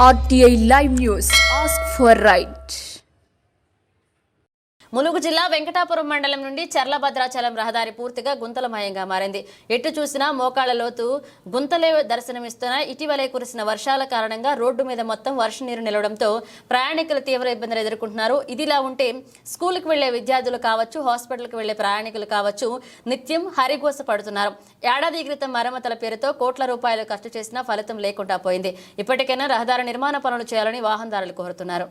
RTI Live News. Ask for right. Mulugu జిల్లా వెంకటాపురం మండలం నుండి చర్లభద్రాచలం రహదారి పూర్తిగా గుంతలమయంగా మారింది. ఎటు చూసినా మోకాళ్ల లోతు గుంతలే దర్శనమిస్తున్నాయి. ఇటీవలే కురిసిన వర్షాల కారణంగా రోడ్డు మీద మొత్తం వర్ష నీరు నిలవడంతో ప్రయాణికులు తీవ్ర ఇబ్బందులు ఎదుర్కొంటున్నారు. ఇదిలా ఉంటే స్కూలుకు వెళ్లే విద్యార్థులు కావచ్చు, హాస్పిటల్కు వెళ్లే ప్రయాణికులు కావచ్చు నిత్యం హరిగోస పడుతున్నారు. ఏడాది క్రితం మరమ్మతుల పేరుతో కోట్ల రూపాయలు ఖర్చు చేసినా ఫలితం లేకుండా పోయింది. ఇప్పటికైనా రహదారి నిర్మాణ పనులు చేయాలని వాహనదారులు కోరుతున్నారు.